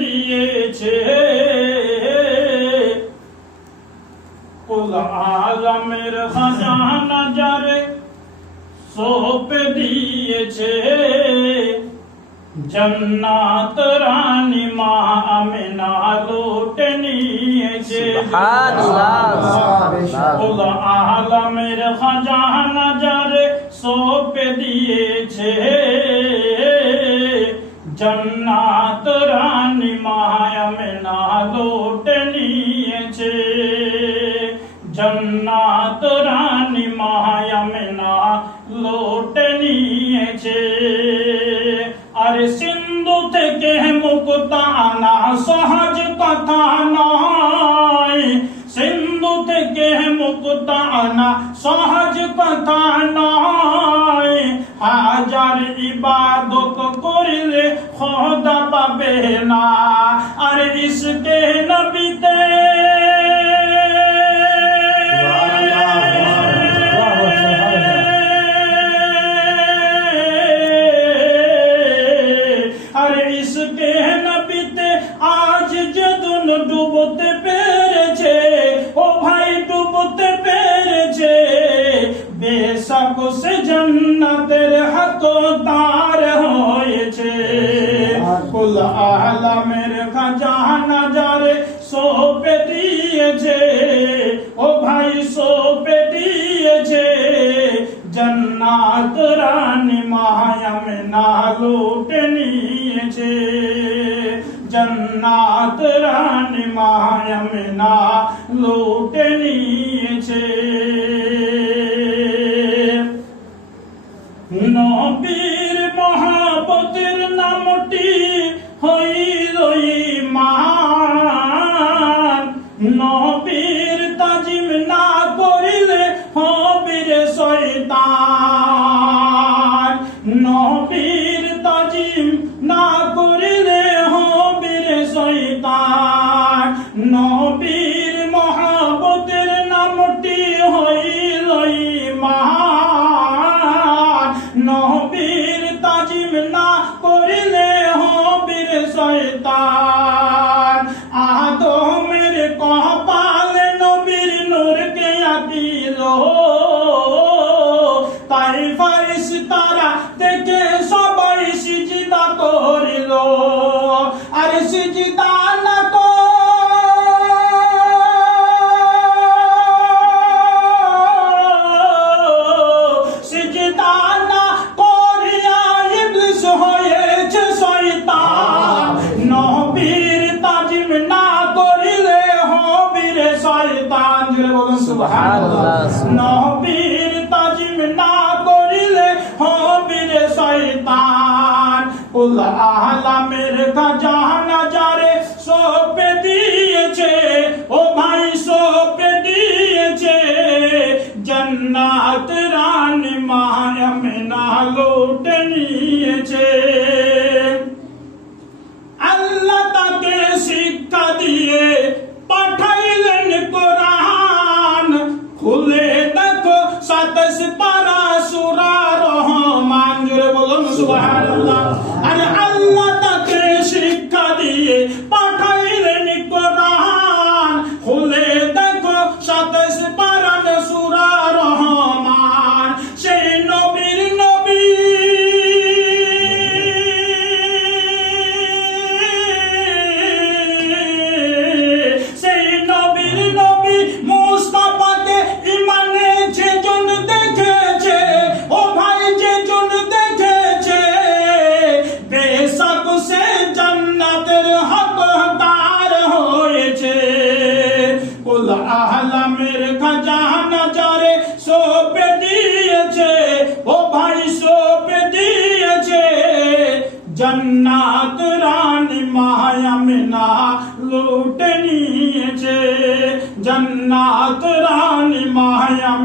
দিয়েছে কুল আলমের খাজানা যারে সৌঁপে দিয়েছে জান্নাত রানী মা আমিনা লুটে নিয়েছে কুল আলমের খাজানা যারে সৌঁপে দিয়েছে জান্নাত রানী মা আমিনা লুটে নিয়েছে জান্নাত রানী মা আমিনা লুটে নিয়েছে। আরে সিন্ধু থেকে মুক্তা আনা সহজ কথা নয়, সিন্ধু থেকে মুক্তা আনা সহজ কথা নয়, হাজার ইবাদত করিলে খোদা পাবে না। আরে ইসকে নবীতে ইসকে নবীতে আজ যদুন ডুবতে পেরেছে, ও ভাই ডুবতে পেরেছে, বেশক সে জান্নাতের হকদার হয়েছে। কুল আলমের খাজানা যারে সৌঁপে দিয়েছে, ও ভাই সৌঁপে দিয়েছে জান্নাত রানী মা আমিনা লুটে নিয়েছে জান্নাত রানী মা আমিনা লুটে নিয়েছে। নবীর মহব্বতের নামটি হইল ঈমান, নবীর তাজিম না করিলে হবে রে শয়তান, নবীর তাজিম না করিলে হবে রে শয়তান। নবীর মহব্বতের নামটি হইল ঈমান, নবীর তাজিম না করিলে হবে রে শয়তান। আদমের কপালে নবীর নূরকে দিল, তাই ফারিস্তারা দেখে সবাই সিজদা করিল। আর সিজদা না সিজদা না করিয়া ইবলিস হয়েছে শয়তান। নবীর তাজিম না করিলে হবে রে শয়তান। জোরে বলুন সুবহানাল্লাহ। নবীর তাজিম না করিলে হবে রে শয়তান। কুল আলমের খাজানা যারে সৌঁপে দিয়েছে, ও ভাই সৌঁপে দিয়েছে জান্নাত রানী মা আমিনা লুটে নিয়েছে। আল্লাহ তাকে শিক্ষা দিয়ে পাঠাইলেন কোরআন, খুলে দেখো 27 পারা সূরা রহমান। জোরে বলুন সুবহানাল্লাহ। আরে আল্লাহ তাকে শিক্ষা দিয়ে পাঠাইলেন কোরআন, খুলে দেখো 27 পারা সূরা রহমান। সেই নবীর নবী সেই নবীর নবী মুস্তাফাকে ইমানে যেজন দেখেছে, ও ভাই যেজন দেখেছে, বেশক সে জান্নাতের হকদার হয়েছে। কুল আলমের খাজানা যারে সৌঁপে দিয়েছে, ও ভাই সৌঁপে দিয়েছে জান্নাত রানী মা আমিনা লুটে নিয়েছে জান্নাত রানী মা আমিনা।